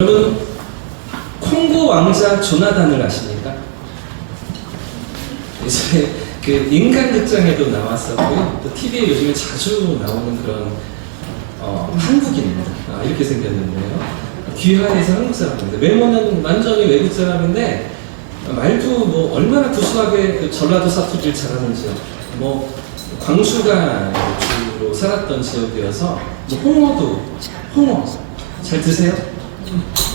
여러분, 콩고 왕자 조나단을 아십니까? 예전에 그 인간극장에도 나왔었고요. 또 TV에 요즘에 자주 나오는 그런 한국인입니다. 이렇게 생겼는데요. 귀화해서 한국 사람인데 외모는 완전히 외국 사람인데 말도 뭐 얼마나 구수하게 그 전라도 사투리를 잘하는지요. 뭐 광주가 주로 살았던 지역이어서 뭐 홍어 잘 드세요?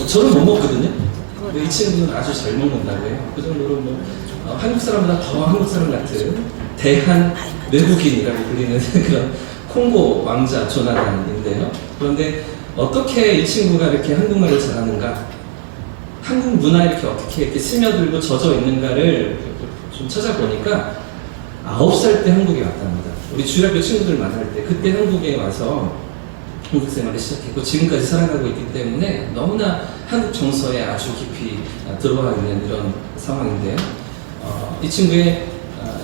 저는 못 먹거든요. 이 친구는 아주 잘 먹는다고 해요. 그 정도로 뭐 한국 사람보다 더 한국 사람 같은 대한 외국인이라고 불리는 그런 콩고 왕자 조나단인데요. 그런데 어떻게 이 친구가 이렇게 한국말을 잘하는가, 한국 문화에 어떻게 스며들고 젖어 있는가를 좀 찾아보니까 9살 때 한국에 왔답니다. 우리 주일학교 친구들 만날 때 그때 한국에 와서 한국 생활을 시작했고 지금까지 살아가고 있기 때문에 너무나 한국 정서에 아주 깊이 들어와 있는 이런 상황인데요. 이 친구의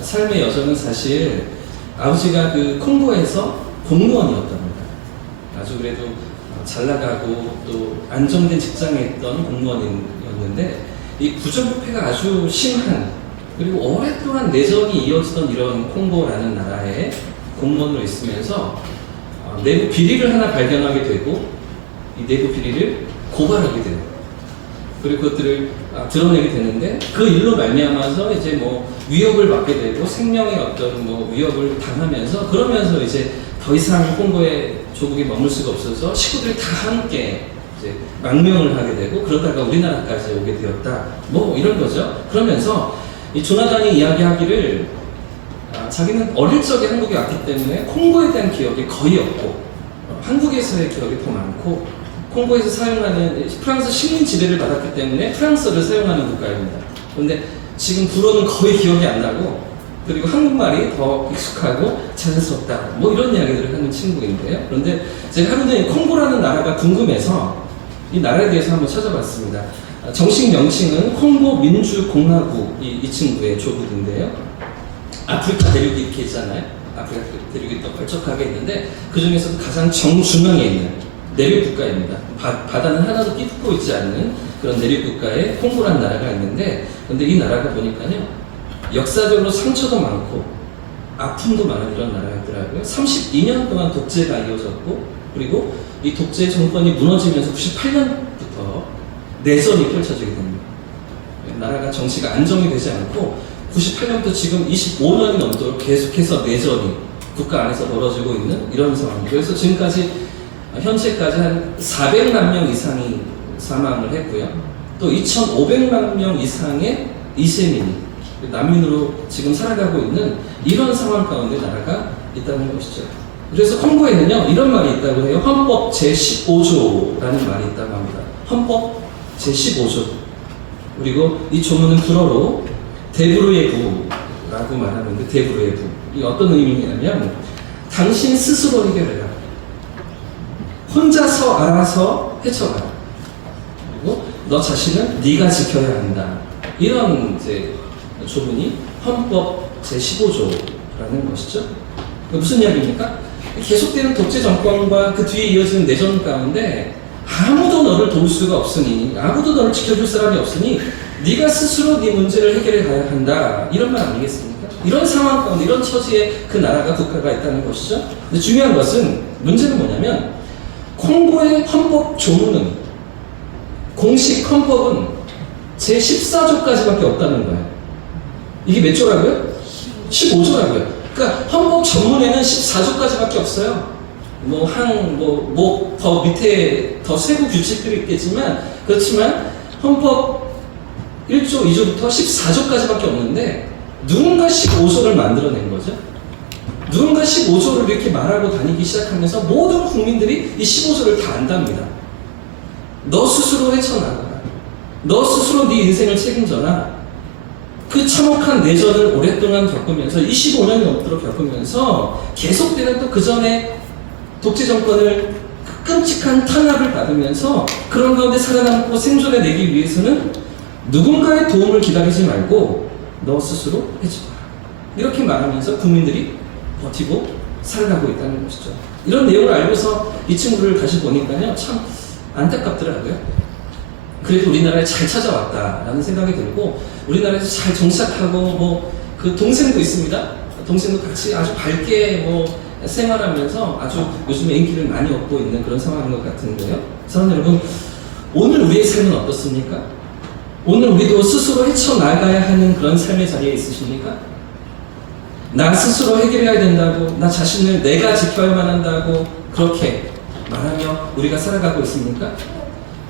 삶의 여정은 사실 아버지가 그 콩고에서 공무원이었답니다. 아주 그래도 잘 나가고 또 안정된 직장에 있던 공무원이었는데 이 부정부패가 아주 심한, 그리고 오랫동안 내전이 이어지던 이런 콩고라는 나라에 공무원으로 있으면서 내부 비리를 하나 발견하게 되고 이 내부 비리를 고발하게 돼요. 그리고 그것들을 드러내게 되는데 그 일로 말미암아서 이제 뭐 위협을 받게 되고 생명의 어떤 뭐 위협을 당하면서, 그러면서 이제 더 이상 콩고에 조국에 머물 수가 없어서 식구들이 다 함께 이제 망명을 하게 되고 그러다가 우리나라까지 오게 되었다. 뭐 이런 거죠. 그러면서 이 조나단이 이야기하기를 자기는 어릴 적에 한국에 왔기 때문에 콩고에 대한 기억이 거의 없고 한국에서의 기억이 더 많고 콩고에서 사용하는 프랑스 식민 지배를 받았기 때문에 프랑스어를 사용하는 국가입니다. 그런데 지금 불어는 거의 기억이 안 나고 그리고 한국말이 더 익숙하고 자연스럽다. 뭐 이런 이야기들을 하는 친구인데요. 그런데 제가 하루 종일 콩고라는 나라가 궁금해서 이 나라에 대해서 한번 찾아봤습니다. 정식 명칭은 콩고 민주공화국, 이 친구의 조국인데요. 아프리카 대륙이 이렇게 있잖아요. 아프리카 대륙이 더 걸쭉하게 있는데 그 중에서도 가장 정중앙에 있는 내륙 국가입니다. 바다는 하나도 끼고 있지 않는 그런 내륙 국가에 콩고라는 나라가 있는데, 근데 이 나라가 보니까요, 역사적으로 상처도 많고 아픔도 많은 이런 나라였더라고요. 32년 동안 독재가 이어졌고, 그리고 이 독재 정권이 무너지면서 98년부터 내전이 펼쳐지게 됩니다. 나라가 정치가 안정이 되지 않고 98년부터 지금 25년이 넘도록 계속해서 내전이 국가 안에서 벌어지고 있는 이런 상황. 그래서 지금까지 현재까지 한 400만 명 이상이 사망을 했고요. 또 2,500만 명 이상의 이세민이 난민으로 지금 살아가고 있는 이런 상황 가운데 나라가 있다는 것이죠. 그래서 콩고에는요, 이런 말이 있다고 해요. 헌법 제15조라는 말이 있다고 합니다. 헌법 제15조. 그리고 이 조문은 불어로 데브루의 부라고 말하는데, 데브루의 부. 이 어떤 의미냐면 당신 스스로 해결해라. 혼자서 알아서 헤쳐가라. 그리고 너 자신은 네가 지켜야 한다. 이런 이제 조문이 헌법 제15조라는 것이죠. 무슨 이야기입니까? 계속되는 독재 정권과 그 뒤에 이어지는 내전 가운데 아무도 너를 도울 수가 없으니, 아무도 너를 지켜줄 사람이 없으니 네가 스스로 네 문제를 해결해 가야 한다. 이런 말 아니겠습니까? 이런 상황 가운데, 이런 처지에 그 나라가, 국가가 있다는 것이죠. 근데 중요한 것은, 문제는 뭐냐면 콩고의 헌법 조문은, 공식 헌법은 제14조까지밖에 없다는 거예요. 이게 몇 조라고요? 15조라고요. 그러니까 헌법 전문에는 14조까지밖에 없어요. 더 밑에 더 세부 규칙들이 있겠지만, 그렇지만 헌법 1조, 2조부터 14조까지밖에 없는데 누군가 15조를 만들어낸 거죠. 누군가 15조를 이렇게 말하고 다니기 시작하면서 모든 국민들이 이 15조를 다 안답니다. 너 스스로 헤쳐나가라. 너 스스로 네 인생을 책임져라. 그 참혹한 내전을 오랫동안 겪으면서 25년이 넘도록 겪으면서 계속되는 또 그 전에 독재 정권을 끔찍한 탄압을 받으면서 그런 가운데 살아남고 생존해내기 위해서는 누군가의 도움을 기다리지 말고 너 스스로 해줘라. 이렇게 말하면서 국민들이 버티고 살아가고 있다는 것이죠. 이런 내용을 알고서 이 친구를 다시 보니까요, 참 안타깝더라고요. 그래도 우리나라에 잘 찾아왔다라는 생각이 들고, 우리나라에서 잘 정착하고 그 동생도 있습니다. 동생도 같이 아주 밝게 생활하면서 아주 요즘에 인기를 많이 얻고 있는 그런 상황인 것 같은데요. 사랑하는 여러분, 오늘 우리의 삶은 어떻습니까? 오늘 우리도 스스로 헤쳐나가야 하는 그런 삶의 자리에 있으십니까? 나 스스로 해결해야 된다고, 나 자신을 내가 지켜야만 한다고 그렇게 말하며 우리가 살아가고 있습니까?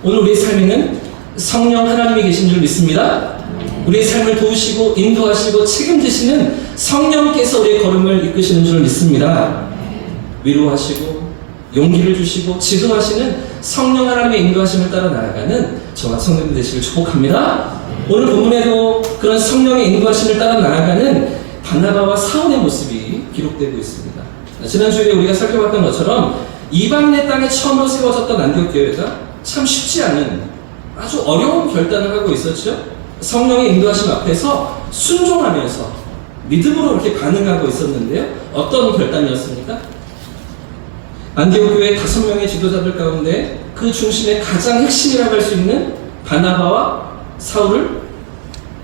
오늘 우리의 삶에는 성령 하나님이 계신 줄 믿습니다. 우리의 삶을 도우시고 인도하시고 책임지시는 성령께서 우리의 걸음을 이끄시는 줄 믿습니다. 위로하시고 용기를 주시고 지도하시는 성령 하나님의 인도하심을 따라 나아가는 저와 성도님 되시길 축복합니다. 오늘 본문에도 그런 성령의 인도하심을 따라 나아가는 바나바와 사울의 모습이 기록되고 있습니다. 지난주에 우리가 살펴봤던 것처럼 이방인의 땅에 처음으로 세워졌던 안디옥 교회가 참 쉽지 않은 아주 어려운 결단을 하고 있었죠. 성령의 인도하심 앞에서 순종하면서 믿음으로 이렇게 반응하고 있었는데요. 어떤 결단이었습니까? 안디옥 교회 5명의 지도자들 가운데 그 중심의 가장 핵심이라고 할 수 있는 바나바와 사울을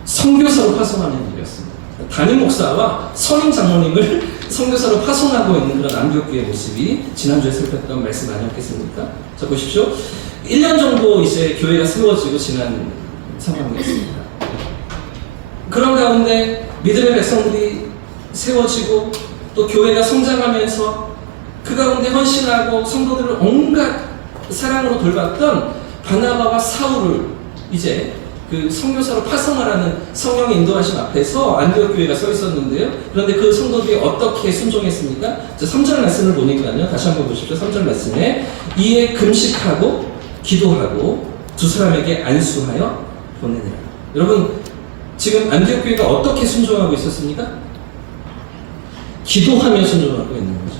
선교사로 파송하는 일이었습니다. 담임 목사와 선임 장로님을 선교사로 파송하고 있는 그런 안디옥 교회의 모습이 지난주에 살폈던 말씀 아니었겠습니까? 자, 보십시오. 1년 정도 이제 교회가 세워지고 지난 상황이었습니다. 그런 가운데 믿음의 백성들이 세워지고 또 교회가 성장하면서 그 가운데 헌신하고 성도들을 온갖 사랑으로 돌봤던 바나바와 사울을 이제 그 선교사로 파송하라는 성령의 인도하심 앞에서 안디옥 교회가 서 있었는데요. 그런데 그 성도들이 어떻게 순종했습니까? 자, 3절 말씀을 보니까요. 다시 한번 보십시오. 3절 말씀에 이에 금식하고 기도하고 두 사람에게 안수하여 보내니라. 여러분, 지금 안디옥 교회가 어떻게 순종하고 있었습니까? 기도하며 순종하고 있는 거죠.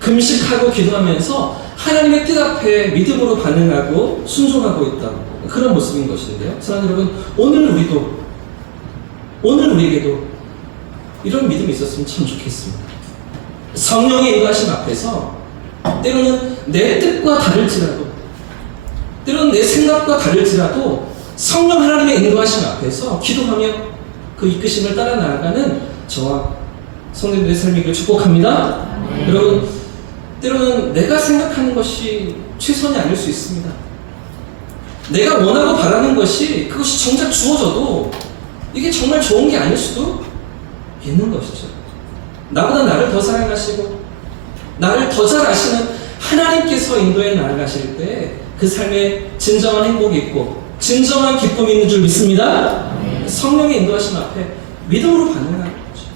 금식하고 기도하면서 하나님의 뜻 앞에 믿음으로 반응하고 순종하고 있다. 그런 모습인 것인데요. 사랑하는 여러분, 오늘 우리에게도 이런 믿음이 있었으면 참 좋겠습니다. 성령의 인도하심 앞에서 때로는 내 뜻과 다를지라도, 때로는 내 생각과 다를지라도 성령 하나님의 인도하심 앞에서 기도하며 그 이끄심을 따라 나아가는 저와 성도님들의 삶이기를 축복합니다. 여러분, 때로는 내가 생각하는 것이 최선이 아닐 수 있습니다. 내가 원하고 바라는 것이 그것이 정작 주어져도 이게 정말 좋은 게 아닐 수도 있는 것이죠. 나보다 나를 더 사랑하시고 나를 더 잘 아시는 하나님께서 인도에 나아가실 때 그 삶에 진정한 행복이 있고 진정한 기쁨이 있는 줄 믿습니다. 성령의 인도하심 앞에 믿음으로 반응하는 거죠.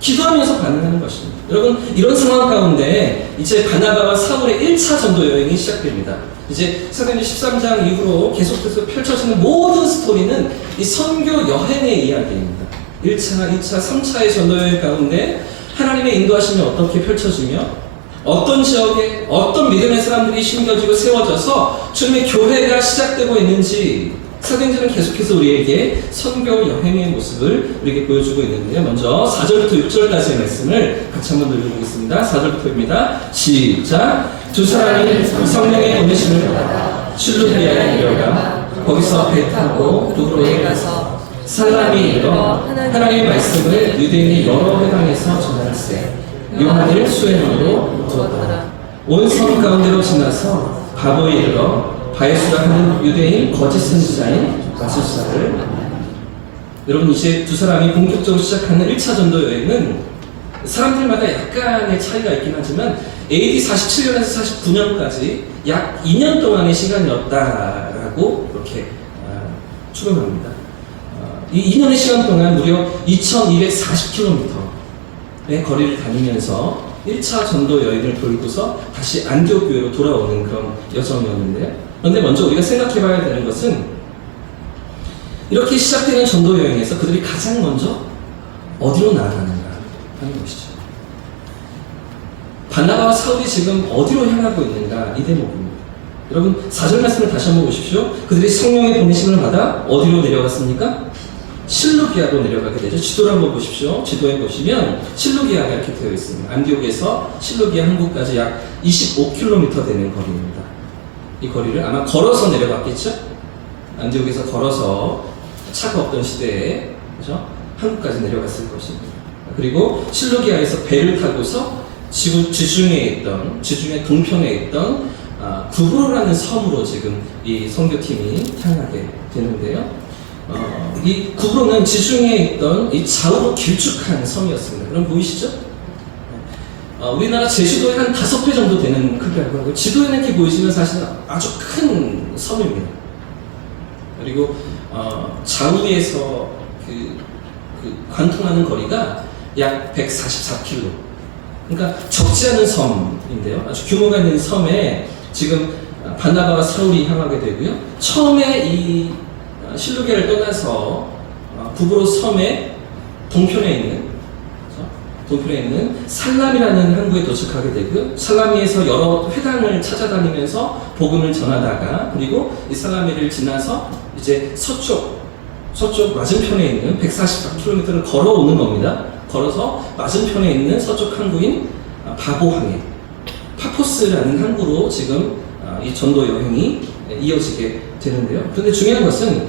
기도하면서 반응하는 것입니다. 여러분, 이런 상황 가운데 이제 바나바와 사울의 1차 전도 여행이 시작됩니다. 이제 사도행전 13장 이후로 계속해서 펼쳐지는 모든 스토리는 이 선교 여행의 이야기입니다. 1차, 2차, 3차의 전도 여행 가운데 하나님의 인도하심이 어떻게 펼쳐지며 어떤 지역에 어떤 믿음의 사람들이 심겨지고 세워져서 주님의 교회가 시작되고 있는지 사도행전은 계속해서 우리에게 선교 여행의 모습을 우리에게 보여주고 있는데요. 먼저 4절부터 6절까지의 말씀을 같이 한번 읽어보겠습니다. 4절부터입니다. 시작! 두 사람이 성령의 보내심을 받아 실루기아에 내려가 거기서 배 타고 두로에 가서 살람이 이르러 하나님의 말씀을 유대인이 여러 회당에서 전할세 요한을 수행으로 두었더라. 온 성 가운데로 지나서 바보에 이르러 바에수라 하는 유대인 거짓 선지자인 마술사를 여러분, 이제 두 사람이 본격적으로 시작하는 1차 전도 여행은 사람들마다 약간의 차이가 있긴 하지만 AD 47년에서 49년까지 약 2년 동안의 시간이었다라고 그렇게 추론합니다. 이 2년의 시간 동안 무려 2240km의 거리를 다니면서 1차 전도 여행을 돌고서 다시 안디옥 교회로 돌아오는 그런 여정이었는데요. 그런데 먼저 우리가 생각해 봐야 되는 것은 이렇게 시작되는 전도 여행에서 그들이 가장 먼저 어디로 나아가는가 하는 것이죠. 바나바와 사울이 지금 어디로 향하고 있는가, 이 대목입니다. 여러분, 4절 말씀을 다시 한번 보십시오. 그들이 성령의 보내심을 받아 어디로 내려갔습니까? 실루기아로 내려가게 되죠. 지도를 한번 보십시오. 지도에 보시면 실루기아가 이렇게 되어 있습니다. 안디옥에서 실루기아 항구까지 약 25km 되는 거리입니다. 이 거리를 아마 걸어서 내려갔겠죠? 안디옥에서 걸어서 차가 없던 시대에, 그죠? 한국까지 내려갔을 것입니다. 그리고 실루기아에서 배를 타고서 지중해 동편에 있던 구브로라는 섬으로 지금 이 선교팀이 향하게 되는데요. 이 구브로는 지중해에 있던 이 좌우로 길쭉한 섬이었습니다. 그럼 보이시죠? 우리나라 제주도의 한 5배 정도 되는 크기라고 하고, 지도에는 이렇게 보이지만 사실은 아주 큰 섬입니다. 그리고 좌우에서 관통하는 거리가 약 144km. 그러니까 적지 않은 섬인데요. 아주 규모가 있는 섬에 지금 바나바와 사울이 향하게 되고요. 처음에 이 실루기아를 떠나서 구브로 섬의 동편에 있는 살라미라는 항구에 도착하게 되고요. 살라미에서 여러 회당을 찾아다니면서 복음을 전하다가, 그리고 이 살라미를 지나서 이제 서쪽 맞은편에 있는 144km를 걸어오는 겁니다. 걸어서 맞은편에 있는 서쪽 항구인 바보항에, 파포스라는 항구로 지금 이 전도 여행이 이어지게 되는데요. 그런데 중요한 것은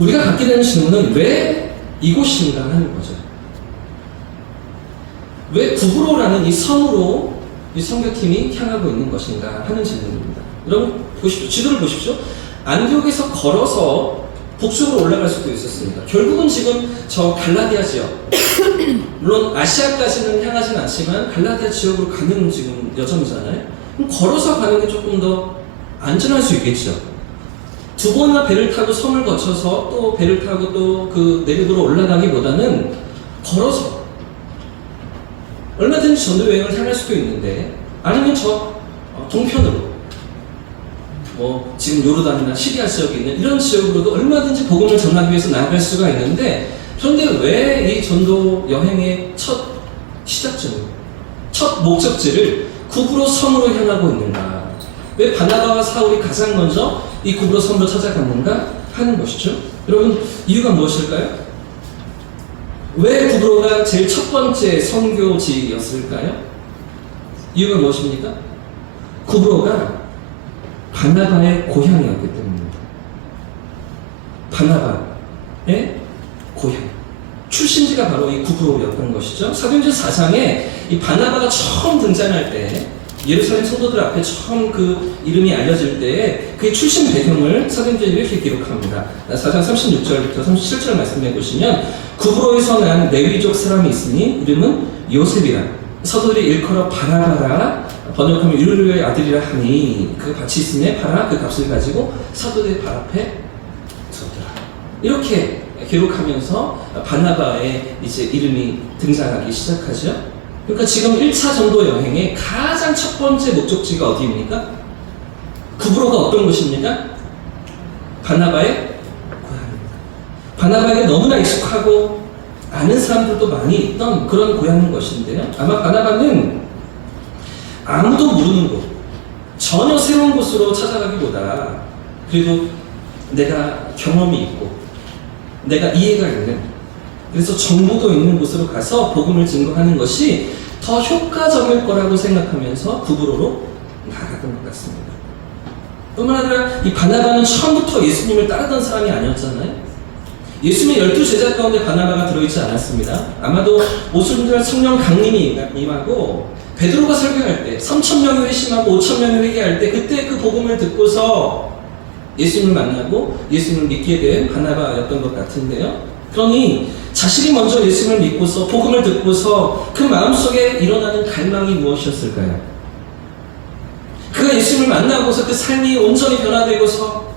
우리가 갖게 되는 질문은 왜 이곳인가 하는 거죠. 왜 구브로라는 이 섬으로 이 선교팀이 향하고 있는 것인가 하는 질문입니다. 여러분 보십시오. 지도를 보십시오. 안디옥에서 걸어서 북쪽으로 올라갈 수도 있었습니다. 결국은 지금 저 갈라디아 지역, 물론 아시아까지는 향하진 않지만 갈라디아 지역으로 가는 지금 여정이잖아요. 그럼 걸어서 가는 게 조금 더 안전할 수 있겠죠. 2번이나 배를 타고 섬을 거쳐서 또 배를 타고 또 그 내륙으로 올라가기보다는 걸어서 얼마든지 전도 여행을 향할 수도 있는데, 아니면 저 동편으로 지금 요르단이나 시리아 지역에 있는 이런 지역으로도 얼마든지 복음을 전하기 위해서 나아갈 수가 있는데, 그런데 왜 이 전도 여행의 첫 시작점, 첫 목적지를 구브로 섬으로 향하고 있는가? 왜 바나바와 사울이 가장 먼저 이 구브로 섬으로 찾아갔는가 하는 것이죠. 여러분, 이유가 무엇일까요? 왜 구브로가 제일 첫 번째 선교지였을까요? 이유가 무엇입니까? 구브로가 바나바의 고향이었기 때문입니다. 바나바의 고향. 출신지가 바로 이 구브로였던 것이죠. 사도행전 4장에 이 바나바가 처음 등장할 때, 예루살렘 성도들 앞에 처음 그 이름이 알려질 때 그의 출신 배경을 사도행전이 이렇게 기록합니다. 4장 36절부터 37절 말씀해 보시면, 구브로에서 난 레위족 사람이 있으니 이름은 요셉이라, 서도들이 일컬어 바나바라, 번역하면 유르르의 아들이라 하니 그 같이 있으며 바라 그 값을 가지고 사도들 발 앞에 섰더라. 이렇게 기록하면서 바나바의 이제 이름이 등장하기 시작하죠. 그러니까 지금 1차 전도 여행의 가장 첫 번째 목적지가 어디입니까? 구브로가 어떤 곳입니까? 바나바의 고향입니다. 바나바에게 너무나 익숙하고 아는 사람들도 많이 있던 그런 고향인 것인데요. 아마 바나바는 아무도 모르는 곳, 전혀 새로운 곳으로 찾아가기보다 그래도 내가 경험이 있고 내가 이해가 있는, 그래서 정보도 있는 곳으로 가서 복음을 증거하는 것이 더 효과적일 거라고 생각하면서 구브로로 나갔던 것 같습니다. 뿐만 아니라 이 바나바는 처음부터 예수님을 따르던 사람이 아니었잖아요. 예수님의 12제자 가운데 바나바가 들어있지 않았습니다. 아마도 오순절 성령 강림이 임하고 베드로가 설교할 때 3,000명이 회심하고 5,000명이 회개할 때, 그때 그 복음을 듣고서 예수님을 만나고 예수님을 믿게 된 바나바였던 것 같은데요. 그러니 자신이 먼저 예수님을 믿고서 복음을 듣고서 그 마음속에 일어나는 갈망이 무엇이었을까요? 그가 예수님을 만나고서 그 삶이 온전히 변화되고서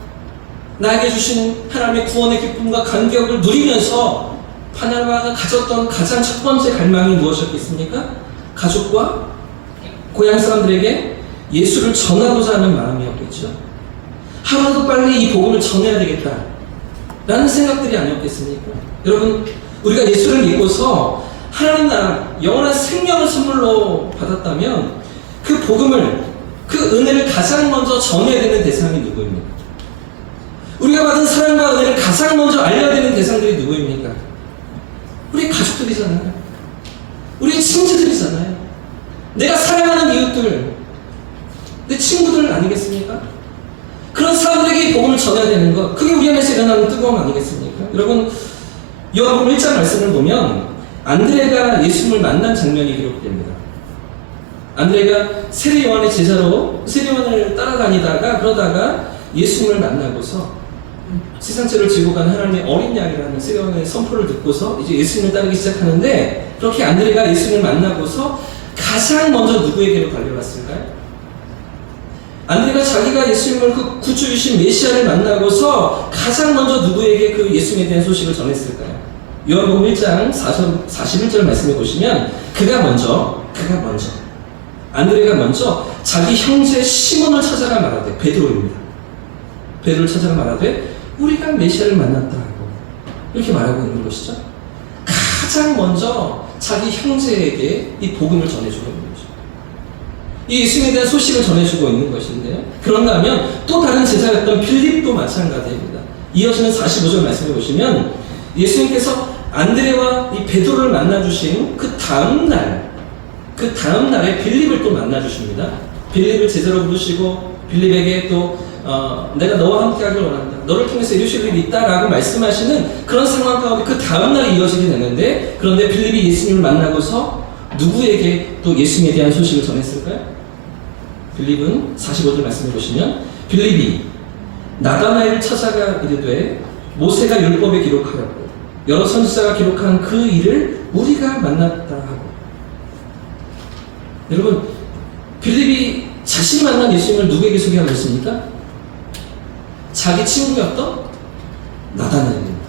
나에게 주시는 하나님의 구원의 기쁨과 간격을 누리면서 바나바가 가졌던 가장 첫 번째 갈망이 무엇이었겠습니까? 가족과 고향 사람들에게 예수를 전하고자 하는 마음이었겠죠. 하루라도 빨리 이 복음을 전해야 되겠다 라는 생각들이 아니었겠습니까? 여러분, 우리가 예수를 믿고서 하나님 나라 영원한 생명을 선물로 받았다면 그 복음을, 그 은혜를 가장 먼저 전해야 되는 대상이 누구입니까? 우리가 받은 사랑과 은혜를 가장 먼저 알려야 되는 대상들이 누구입니까? 우리 가족들이잖아요. 우리 친지들이잖아요. 내가 사랑하는 이웃들, 내 친구들 아니겠습니까? 그런 사람들에게 이 복음을 복음을 전해야 되는 것, 그게 우리 안에서 일어나는 뜨거움 아니겠습니까? 여러분, 요한복음 1장 말씀을 보면 안드레가 예수님을 만난 장면이 기록됩니다. 안드레가 세례 요한의 제자로 세례 요한을 따라다니다가 그러다가 예수님을 만나고서 세상 죄를 지고 가는 하나님의 어린 양이라는 세례 요한의 선포를 듣고서 이제 예수님을 따르기 시작하는데, 그렇게 안드레가 예수님을 만나고서 가장 먼저 누구에게로 달려갔을까요? 안드레가 자기가 예수님을 그 구주이신 메시아를 만나고서 가장 먼저 누구에게 그 예수님에 대한 소식을 전했을까요? 요한복음 1장 41절 말씀해 보시면 그가 먼저 안드레가 먼저 자기 형제 시몬을 찾아가 말하되, 베드로입니다. 베드로를 찾아가 말하되 우리가 메시아를 만났다 하고 이렇게 말하고 있는 것이죠. 가장 먼저 자기 형제에게 이 복음을 전해주고 있는 거죠. 이 예수님에 대한 소식을 전해주고 있는 것인데요. 그런가 하면 또 다른 제자였던 필립도 마찬가지입니다. 이어지는 45절 말씀해 보시면 예수님께서 안드레와 이 베드로를 만나주신 그 다음날에 빌립을 또 만나주십니다. 빌립을 제자로 부르시고 빌립에게 또 내가 너와 함께 하길 원한다, 너를 통해서 이루실 일이 있다라고 말씀하시는 그런 상황 가운데 그 다음날이 이어지게 되는데, 그런데 빌립이 예수님을 만나고서 누구에게 또 예수님에 대한 소식을 전했을까요? 빌립은 45절 말씀해 보시면 빌립이 나다나엘을 찾아가 이르되 모세가 율법에 기록하였고 여러 선지자가 기록한 그 일을 우리가 만났다 하고. 여러분, 빌립이 자신이 만난 예수님을 누구에게 소개하고 있습니까? 자기 친구였던 나다나엘입니다.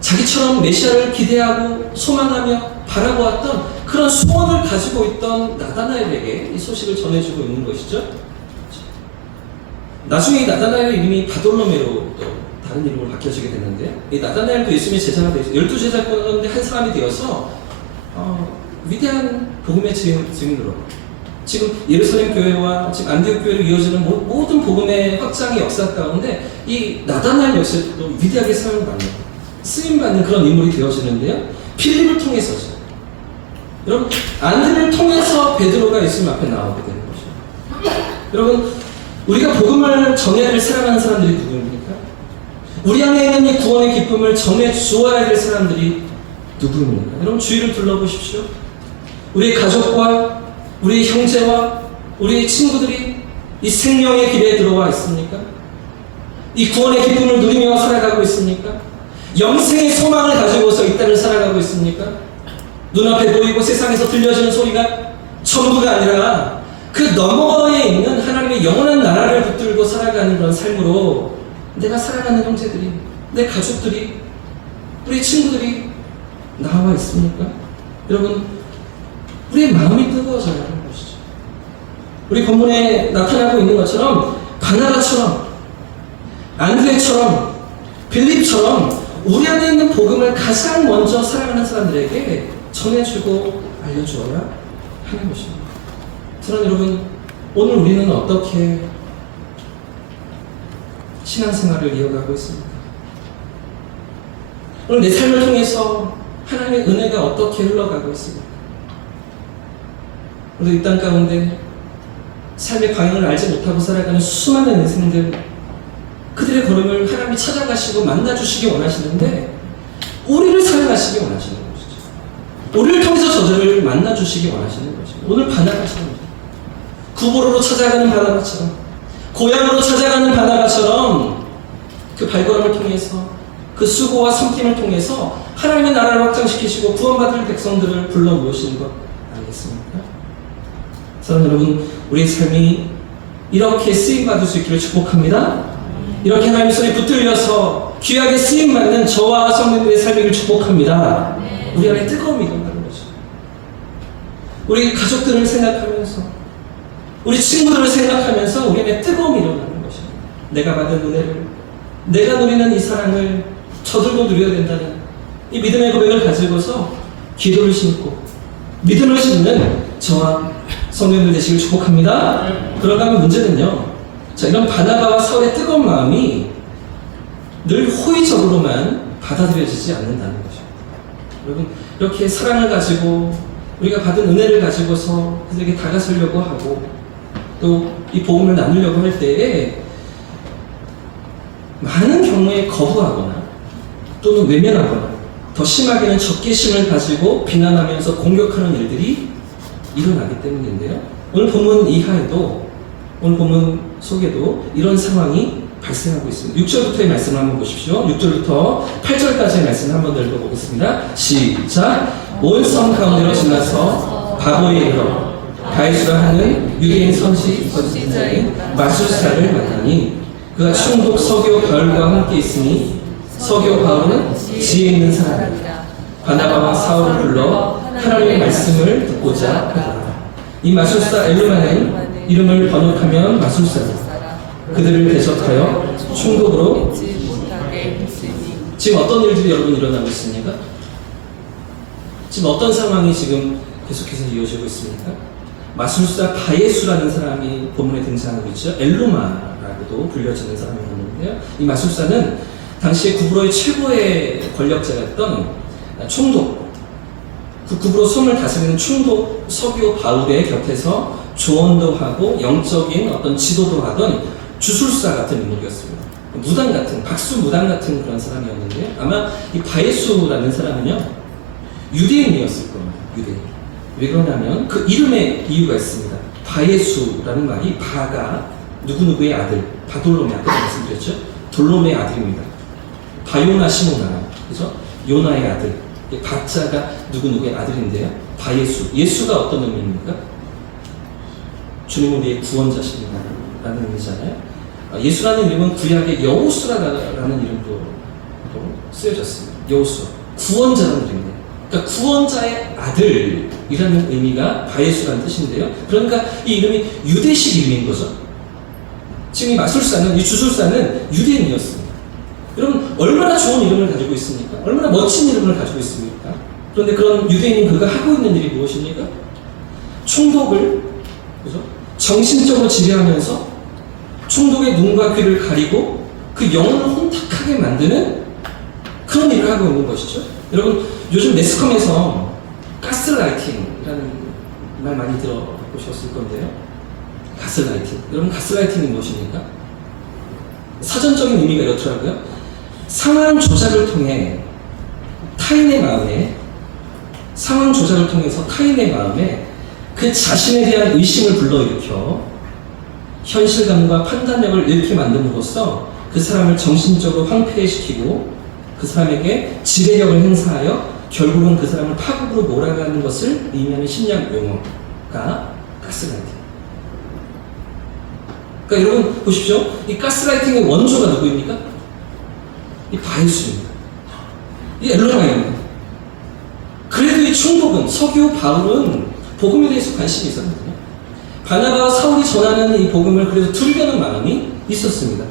자기처럼 메시아를 기대하고 소망하며 바라보았던 그런 소원을 가지고 있던 나다나엘에게 이 소식을 전해주고 있는 것이죠. 나중에 이 나다나엘의 이름이 바돌로메로 또 다른 이름으로 바뀌어지게 되는데, 이 나다나엘도 예수님의 제자가 되어서 12제자 가운데 한 사람이 되어서 위대한 복음의 증인으로 지금 예루살렘 교회와 지금 안디옥 교회로 이어지는 모든 복음의 확장의 역사 가운데 이 나다나엘 역시도 위대하게 사용받는, 쓰임받는 그런 인물이 되어지는데요. 필립을 통해서죠. 여러분, 안드레를 통해서 베드로가 예수님 앞에 나오게 되는 거죠. 여러분, 우리가 복음을 전해야 될 사랑하는 사람들이 누구입니까? 우리 안에 있는 이 구원의 기쁨을 전해 주어야 될 사람들이 누구입니까? 여러분, 주위를 둘러보십시오. 우리 가족과 우리 형제와 우리 친구들이 이 생명의 길에 들어와 있습니까? 이 구원의 기쁨을 누리며 살아가고 있습니까? 영생의 소망을 가지고서 이 땅을 살아가고 있습니까? 눈앞에 보이고 세상에서 들려지는 소리가 전부가 아니라 그 너머에 있는 하나님의 영원한 나라를 붙들고 살아가는 그런 삶으로 내가 살아가는 형제들이, 내 가족들이, 우리 친구들이 나와 있습니까? 여러분, 우리의 마음이 뜨거워져야 하는 것이죠. 우리 본문에 나타나고 있는 것처럼 바나바처럼, 안드레처럼, 빌립처럼 우리 안에 있는 복음을 가장 먼저 사랑하는 사람들에게 전해주고 알려주어야 하는 것입니다. 저는 여러분, 오늘 우리는 어떻게 신앙생활을 이어가고 있습니까? 오늘 내 삶을 통해서 하나님의 은혜가 어떻게 흘러가고 있습니까? 오늘 이 땅 가운데 삶의 방향을 알지 못하고 살아가는 수많은 인생들, 그들의 걸음을 하나님이 찾아가시고 만나주시기 원하시는데 우리를 사랑하시기 원하시는 것이죠. 우리를 통해서 저들을 만나주시기 원하시는 것이죠. 오늘 바나바처럼, 구보로로 찾아가는 바나바처럼, 고향으로 찾아가는 바나바처럼 그 발걸음을 통해서, 그 수고와 섬김을 통해서 하나님의 나라를 확장시키시고 구원받을 백성들을 불러 모으시는 것 아니겠습니까? 사랑하는 여러분, 우리의 삶이 이렇게 쓰임받을 수 있기를 축복합니다. 이렇게 하나님의 손에 붙들려서 귀하게 쓰임받는 저와 성도님의 삶이길 축복합니다. 우리 안에 뜨거움이 일어나는 거죠. 우리 가족들을 생각하면서, 우리 친구들을 생각하면서 우리 안에 뜨거움이 일어나는 것입니다. 내가 받은 은혜를, 내가 누리는 이 사랑을 저들도 누려야 된다는 이 믿음의 고백을 가지고서 기도를 심고 믿음을 심는 저와 성도님들 되시길 축복합니다. 그러다 보면 문제는요, 자, 이런 바나바와 사울의 뜨거운 마음이 늘 호의적으로만 받아들여지지 않는다는 것입니다. 여러분, 이렇게 사랑을 가지고 우리가 받은 은혜를 가지고서 그들에게 다가서려고 하고 또 이 복음을 나누려고 할 때에 많은 경우에 거부하거나 또는 외면하거나 더 심하게는 적개심을 가지고 비난하면서 공격하는 일들이 일어나기 때문인데요. 오늘 본문 이하에도, 오늘 본문 속에도 이런 상황이 발생하고 있습니다. 6절부터의 말씀을 한번 보십시오. 6절부터 8절까지의 말씀을 한번 더 읽어보겠습니다. 시작! 온 성 가운데로 지나서 바보에 이르러 바이수라 하는 유대인 선지자인 마술사를 만나니 그가 충독 서교 바울과 함께 있으니 서교 바울은 지혜 있는 사람이다. 바나바와 사울을 불러 하나님의 말씀을 듣고자 하더라. 이 마술사 엘루마는 이름을 번역하면 마술사다. 그들을 대적하여 충독으로 지금 어떤 일들이 여러분 일어나고 있습니까? 지금 어떤 상황이 지금 계속해서 이어지고 있습니까? 마술사 바예수라는 사람이 본문에 등장하고 있죠. 엘루마라고도 불려지는 사람이 있는데요. 이 마술사는 당시에 구브로의 최고의 권력자였던 총독, 그 구브로 성을 다스리는 총독 서교 바울의 곁에서 조언도 하고 영적인 어떤 지도도 하던 주술사 같은 인물이었습니다. 무당 같은, 박수 무당 같은 그런 사람이었는데 아마 이 바예수라는 사람은요 유대인이었을 겁니다. 유대인. 왜 그러냐면 그 이름에 이유가 있습니다. 바예수라는 말이 바가 누구누구의 아들, 바돌롬의 아들 말씀드렸죠. 돌롬의 아들입니다. 바요나 시모나, 그죠? 요나의 아들. 바자가 누구누구의 아들인데요. 바예수. 예수가 어떤 의미입니까? 주님 우리의 구원자십니다 라는 의미잖아요. 예수라는 이름은 구약의 여호수아라는 이름도 쓰여졌습니다. 여호수아. 구원자라는 이름이에요. 그러니까 구원자의 아들이라는 의미가 바예수라는 뜻인데요. 그러니까 이 이름이 유대식 이름인 거죠. 지금 이 마술사는, 이 주술사는 유대인이었습니다. 여러분, 얼마나 좋은 이름을 가지고 있습니까? 얼마나 멋진 이름을 가지고 있습니까? 그런데 그런 유대인인 그가 하고 있는 일이 무엇입니까? 총독을, 그죠? 정신적으로 지배하면서 총독의 눈과 귀를 가리고 그 영혼을 혼탁하게 만드는 그런 일을 하고 있는 것이죠. 여러분, 요즘 매스컴에서 가스라이팅이라는 말 많이 들어보셨을 건데요. 가스라이팅. 여러분, 가스라이팅이 무엇입니까? 사전적인 의미가 이렇더라고요. 상황 조작을 통해 타인의 마음에, 상황 조작을 통해서 타인의 마음에 그 자신에 대한 의심을 불러일으켜 현실감과 판단력을 잃게 만듦으로써 그 사람을 정신적으로 황폐시키고 그 사람에게 지배력을 행사하여 결국은 그 사람을 파국으로 몰아가는 것을 의미하는 심리학 용어가 가스라이팅. 그러니까 여러분 보십시오. 이 가스라이팅의 원조가 누구입니까? 이 바예수입니다. 이 엘루마입니다. 그래도 이 총독은, 서교 바울은 복음에 대해서 관심이 있었거든요. 바나바와 사울이 전하는 이 복음을 그래도 들으려는 마음이 있었습니다.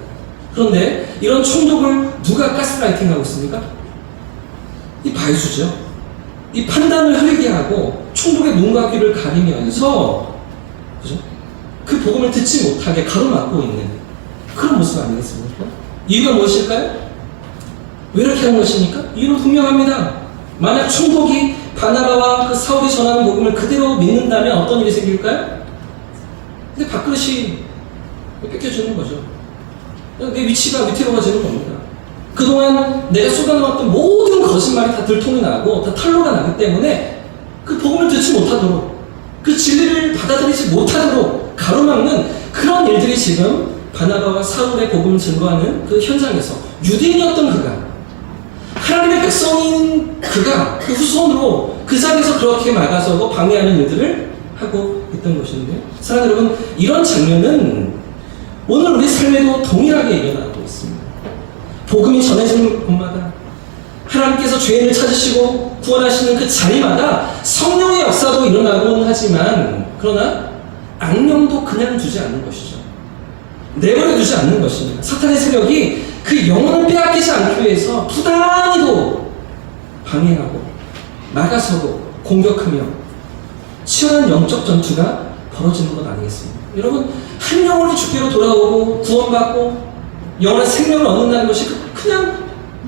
그런데 이런 총독을 누가 가스라이팅하고 있습니까? 이 바예수죠. 이 판단을 흐리게 하고 총독의 눈과 귀를 가리면서, 그죠? 그 복음을 듣지 못하게 가로막고 있는 그런 모습 아니겠습니까? 이유가 무엇일까요? 왜 이렇게 하는 것입니까? 이유는 분명합니다. 만약 총독이 바나바와 그 사울이 전하는 복음을 그대로 믿는다면 어떤 일이 생길까요? 근데 밥그릇이 뺏겨주는 거죠. 내 위치가 위태로워지는 겁니다. 그동안 내가 쏟아놓았던 모든 거짓말이 다 들통이 나고 다 탄로가 나기 때문에 그 복음을 듣지 못하도록, 그 진리를 받아들이지 못하도록 가로막는 그런 일들이 지금 바나바와 사울의 복음을 증거하는 그 현장에서 유대인이었던 그가, 하나님의 백성인 그가 그 후손으로 그 자리에서 그렇게 막아서고 방해하는 일들을 하고 있던 것인데요. 사랑하는 여러분, 이런 장면은 오늘 우리 삶에도 동일하게 일어나고 있습니다. 복음이 전해지는 곳마다, 하나님께서 죄인을 찾으시고 구원하시는 그 자리마다 성령의 역사도 일어나곤 하지만, 그러나 악령도 그냥 두지 않는 것이죠. 내버려 두지 않는 것입니다. 사탄의 세력이 그 영혼을 빼앗기지 않기 위해서 부단히도 방해하고 막아서고 공격하며 치열한 영적 전투가 벌어지는 것 아니겠습니까? 여러분, 한 영혼이 주께로 돌아오고 구원받고 영원한 생명을 얻는다는 것이 그냥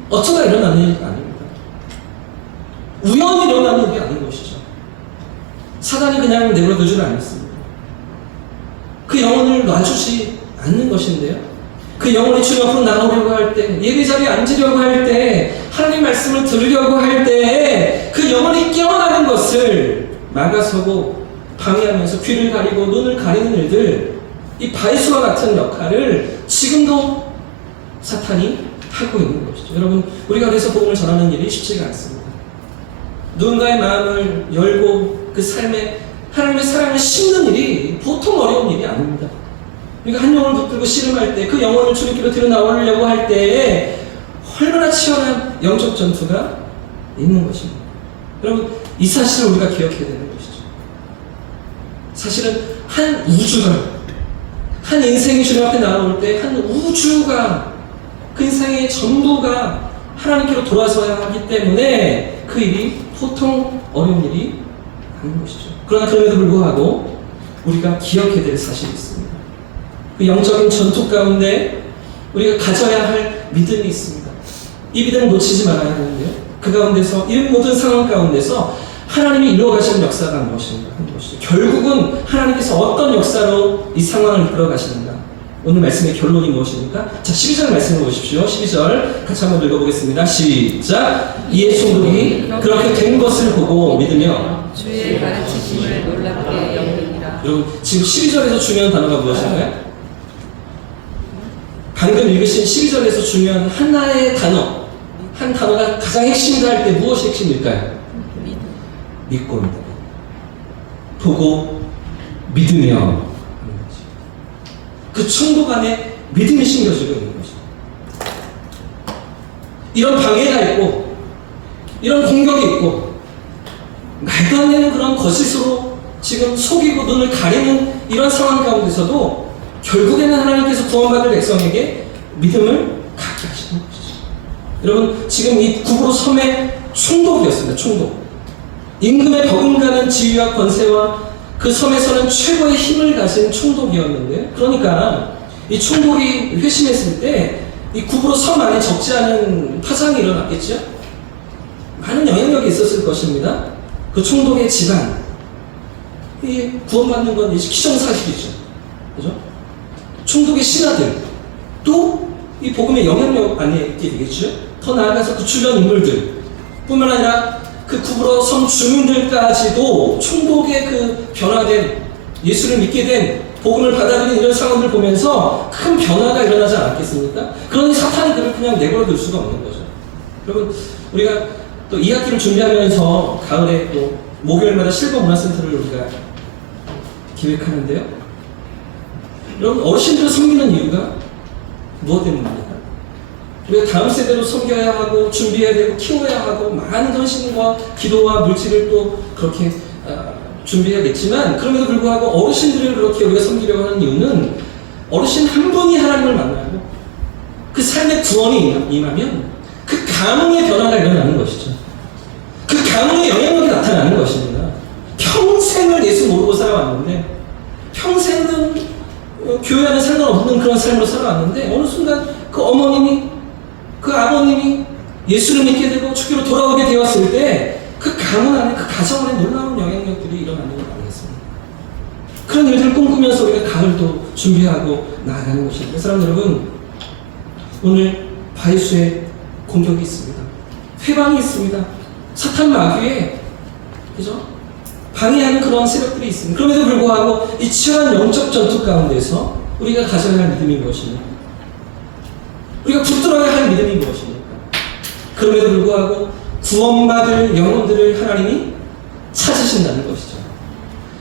어쩌다 일어나는 일이 아닙니다. 우연히 일어나는 일이 아닌 것이죠. 사단이 그냥 내버려 두지는 않습니다. 그 영혼을 놔주지 않는 것인데요. 그 영혼이 주님 앞으로 나오려고 할 때, 예배 자리에 앉으려고 할 때, 하나님 말씀을 들으려고 할 때, 그 영혼이 깨어나는 것을 막아서고 방해하면서 귀를 가리고 눈을 가리는 일들, 이 바이수와 같은 역할을 지금도 사탄이 하고 있는 것이죠. 여러분, 우리가 그래서 복음을 전하는 일이 쉽지가 않습니다. 누군가의 마음을 열고 그 삶에 하나님의 사랑을 심는 일이 보통 어려운 일이 아닙니다. 우리가 한 영혼을 붙들고 씨름할 때, 그 영혼을 주님께로 데려 나오려고 할 때에 얼마나 치열한 영적 전투가 있는 것입니다. 여러분, 이 사실을 우리가 기억해야 되는 것이죠. 사실은 한 우주가, 한 인생이 주님 앞에 나올 때 한 우주가, 그 인생의 전부가 하나님께로 돌아서야 하기 때문에 그 일이 보통 어려운 일이 아닌 것이죠. 그러나 그럼에도 불구하고 우리가 기억해야 될 사실이 있습니다. 그 영적인 전투 가운데 우리가 가져야 할 믿음이 있습니다. 이 믿음을 놓치지 말아야 하는데요. 그 가운데서, 이 모든 상황 가운데서 하나님이 이루어가시는 역사가 무엇인가 하는 것이죠. 결국은 하나님께서 어떤 역사로 이 상황을 이끌어 가시는가. 오늘 말씀의 결론이 무엇입니까? 자, 12절 말씀을 보십시오. 12절 같이 한번 읽어보겠습니다. 시작. 이에 총독이 그렇게 된 것을 보고 믿으며 주의 가르치심을 놀랍게 여기니라. 여러분, 지금 12절에서 중요한 단어가 무엇인가요? 방금 읽으신 12절에서 중요한 하나의 단어, 한 단어가 가장 핵심이다 할 때 무엇이 핵심일까요? 믿고입니다. 보고 믿으며 그 충독 안에 믿음이 심겨지고 있는 것이죠. 이런 방해가 있고, 이런 공격이 있고, 말도 안 되는 그런 거짓으로 지금 속이고 눈을 가리는 이런 상황 가운데서도 결국에는 하나님께서 구원받을 백성에게 믿음을 갖게 하시는 것이죠. 여러분, 지금 이 구브로 섬의 총독이었습니다. 총독. 임금의 버금가는 지위와 권세와 그 섬에서는 최고의 힘을 가진 총독이었는데, 그러니까 이 총독이 회심했을 때 이 구브로 섬 안에 적지 않은 파장이 일어났겠죠. 많은 영향력이 있었을 것입니다. 그 총독의 집안, 이 구원받는 건 이제 기정사실이죠. 그죠? 총독의 신하들, 또 이 복음의 영향력 안에 있게 되겠죠. 더 나아가서 그 주변 인물들 뿐만 아니라 그 구브로 섬 주민들까지도 총독의 그 변화된, 예수를 믿게 된, 복음을 받아들인 이런 상황을 보면서 큰 변화가 일어나지 않았겠습니까? 그러니 사탄이 그를 그냥 내버려둘 수가 없는 거죠. 여러분, 우리가 또 2학기를 준비하면서 가을에 또 목요일마다 실버 문화센터를 우리가 기획하는데요. 여러분, 어르신들을 섬기는 이유가 무엇 때문입니까? 우리가 다음 세대로 섬겨야 하고 준비해야 되고 키워야 하고 많은 헌신과 기도와 물질을 또 그렇게 준비해야겠지만, 그럼에도 불구하고 어르신들을 그렇게 우리가 섬기려고 하는 이유는 어르신 한 분이 하나님을 만나고 그 삶의 구원이 임하면 그 가문의 변화가 일어나는 것이죠. 그 가문의 영향력이 나타나는 것입니다. 평생을 예수 모르고 살아왔는데, 평생은 교회와는 상관없는 그런 삶으로 살아왔는데, 어느 순간 그 어머님이, 그 아버님이 예수를 믿게 되고 주께로 돌아오게 되었을 때 그 가문 안에, 그 가정 안에 놀라운 영향력들이 일어나는 것 아니겠습니까? 그런 일들을 꿈꾸면서 우리가 가을도 준비하고 나아가는 것입니다. 사랑하는 여러분, 오늘 바이수의 공격이 있습니다. 회방이 있습니다. 사탄 마귀에, 그죠? 방해하는 그런 세력들이 있습니다. 그럼에도 불구하고 이 치열한 영적 전투 가운데서 우리가 가져야 할 믿음이 무엇입니까? 우리가 붙들어야 할 믿음이 무엇입니까? 그럼에도 불구하고 구원받을 영혼들을 하나님이 찾으신다는 것이죠.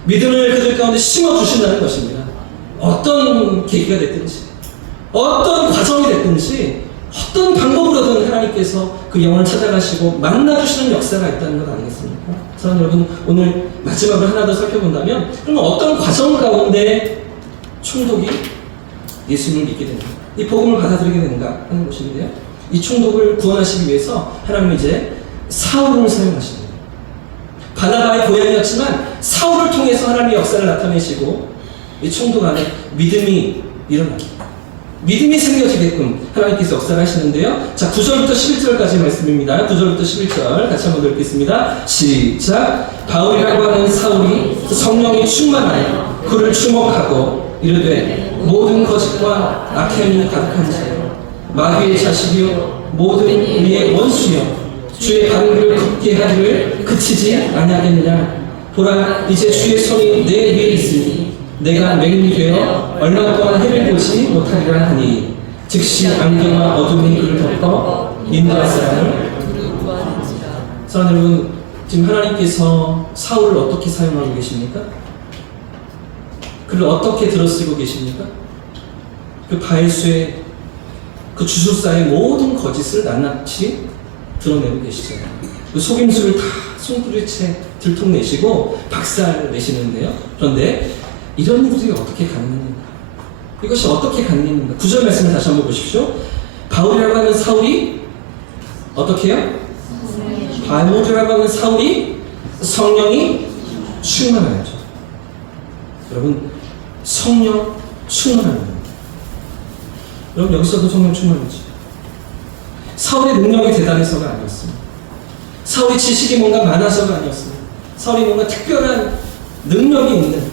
믿음을 그들 가운데 심어주신다는 것입니다. 어떤 계기가 됐든지, 어떤 과정이 됐든지, 어떤 방법으로든 하나님께서 그 영혼을 찾아가시고 만나주시는 역사가 있다는 것 아니겠습니까? 사랑하는 여러분, 오늘 마지막으로 하나 더 살펴본다면, 그러면 어떤 과정 가운데 총독이 예수님을 믿게 되는가, 이 복음을 받아들이게 되는가 하는 것인데요. 이 총독을 구원하시기 위해서 하나님은 이제 사울을 사용하십니다. 바나바의 고향이었지만 사울을 통해서 하나님의 역사를 나타내시고 이 총독 안에 믿음이 일어납니다. 믿음이 생겨지게끔 하나님께서 역사를 하시는데요. 자, 9절부터 11절까지 말씀입니다. 9절부터 11절 같이 한번 읽겠습니다. 시작. 바울이라고 하는 사울이 성령이 충만하여 그를 주목하고 이르되 모든 거짓과 악행이 가득한 자요 마귀의 자식이요 모든 우리의 원수요 주의 바른 길을 걷게 하기를 그치지 아니하겠느냐. 보라 이제 주의 손이 내 위에 있으니 내가 맹인이 되어 얼마 동안 해를 보지 못하리라 하니 즉시 안개와 어둠이 그를 덮어 인도할 사람을 두루구하는지라. 사랑하는 여러분, 지금 하나님께서 사울을 어떻게 사용하고 계십니까? 그를 어떻게 들어쓰고 계십니까? 그 바알수의 그 주술사의 모든 거짓을 낱낱이 드러내고 계시잖아요. 그 속임수를 다 손부리채 들통내시고 박살내시는데요. 그런데 이런 일들이 어떻게 가능합니까? 이것이 어떻게 가능합니까? 9절 말씀을 다시 한번 보십시오. 바울이라고 하는 사울이 어떻게 해요? 바울이라고 하는 사울이 성령이 충만하죠. 여러분, 성령 충만합니다. 여러분, 여기서도 성령 충만이죠. 사울의 능력이 대단해서가 아니었습니다. 사울의 지식이 뭔가 많아서가 아니었습니다. 사울이 뭔가 특별한 능력이 있는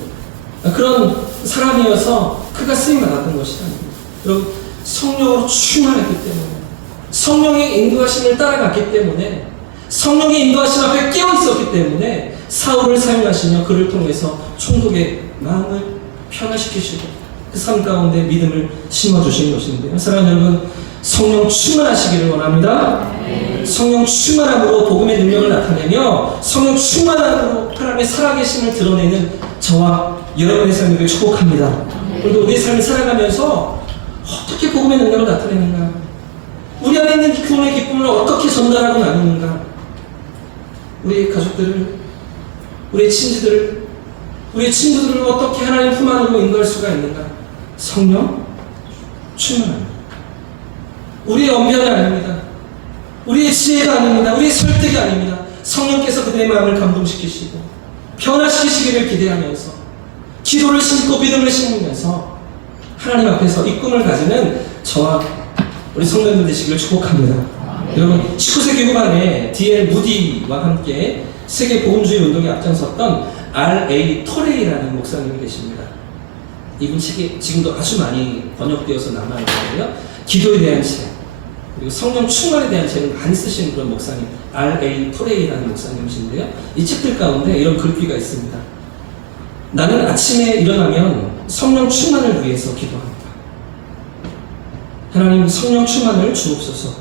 그런 사람이어서 그가 쓰임 받았던 것이 아닙니다. 여러분, 성령으로 충만했기 때문에, 성령의 인도하심을 따라갔기 때문에, 성령의 인도하심 앞에 깨어 있었기 때문에 사울을 사용하시며 그를 통해서 총독의 마음을 변화시키시고 그 삶 가운데 믿음을 심어주신 것인데요. 사랑하는 여러분, 성령 충만하시기를 원합니다. 성령 충만함으로 복음의 능력을 나타내며 성령 충만함으로 하나님의 살아계심을 드러내는 저와 여러분의 삶을 축복합니다. 그런데 우리의 삶을 살아가면서 어떻게 복음의 능력을 나타내는가? 우리 안에 있는 그분의 기쁨을 어떻게 전달하고 나누는가? 우리의 가족들을, 우리의 친지들을, 우리의 친구들을 어떻게 하나님 품 안으로 인도할 수가 있는가? 성령 충만합니다. 우리의 언변이 아닙니다. 우리의 지혜가 아닙니다. 우리의 설득이 아닙니다. 성령께서 그들의 마음을 감동시키시고 변화시키시기를 기대하면서 기도를 심고 믿음을 심으면서 하나님 앞에서 이 꿈을 가지는 저와 우리 성도님들 되시기를 축복합니다. 여러분, 19세기 후반에 D.L. 무디와 함께 세계 복음주의 운동에 앞장섰던 R.A. 토레이라는 목사님이 계십니다. 이분 책이 지금도 아주 많이 번역되어서 남아있는데요. 기도에 대한 책, 그리고 성령 충만에 대한 책을 많이 쓰신 그런 목사님, R.A. 토레이라는 목사님이신데요. 이 책들 가운데 이런 글귀가 있습니다. 나는 아침에 일어나면 성령 충만을 위해서 기도합니다. 하나님, 성령 충만을 주옵소서.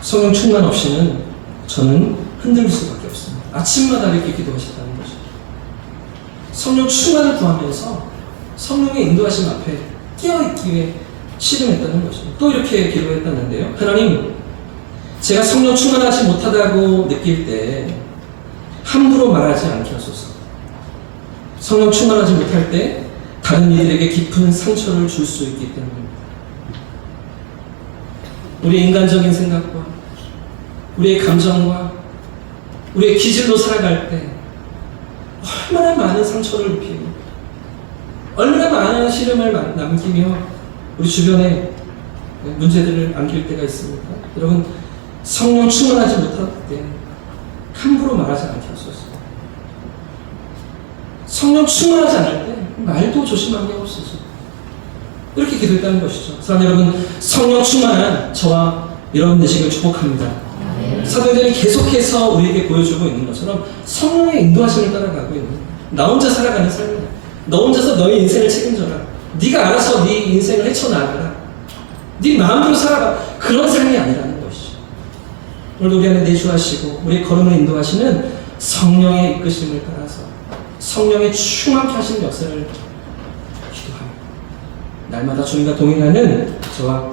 성령 충만 없이는 저는 흔들릴 수밖에 없습니다. 아침마다 이렇게 기도하셨다는 거죠. 성령 충만을 구하면서 성령의 인도하심 앞에 깨어있기 위해 씨름했다는 거죠. 또 이렇게 기도했다는데요. 하나님, 제가 성령 충만하지 못하다고 느낄 때 함부로 말하지 않게 하소서. 성령 충만하지 못할 때 다른 이들에게 깊은 상처를 줄 수 있기 때문입니다. 우리의 인간적인 생각과 우리의 감정과 우리의 기질로 살아갈 때 얼마나 많은 상처를 입히고 얼마나 많은 시름을 남기며 우리 주변에 문제들을 안길 때가 있습니까? 여러분, 성령 충만하지 못할 때 함부로 말하지 않게 하소서. 성령 충만하지 않을 때 말도 조심하게 하옵소서. 이렇게 기도했다는 것이죠. 사랑하는 여러분, 성령 충만한 저와 여러분 되시길 축복합니다. 사도들이 계속해서 우리에게 보여주고 있는 것처럼 성령의 인도하심을 따라가고 있는, 나 혼자 살아가는 삶이야. 너 혼자서 너의 인생을 책임져라. 네가 알아서 네 인생을 헤쳐나가라. 네 마음대로 살아가. 그런 삶이 아니라는 것이죠. 오늘도 우리 안에 내주하시고 우리의 걸음을 인도하시는 성령의 이끄심을 따라서 성령의 충만케 하시는 역사를 기도합니다. 날마다 주님과 동행하는 저와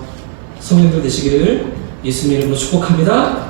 성령들 되시기를 예수님 이름으로 축복합니다.